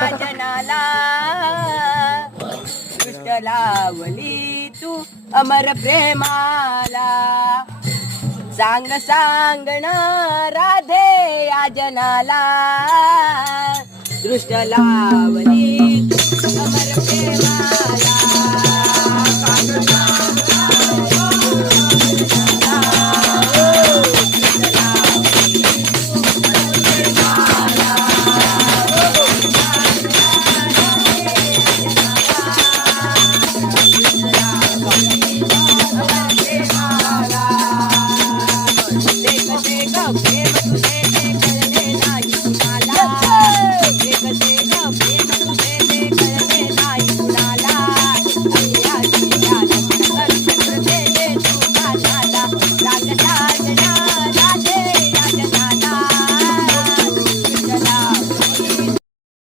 जनाला दृष्ट लावली तू अमर प्रेमाला सांग सांगणा राधे या जनाला दृष्ट लावली तू अमर प्रेमाला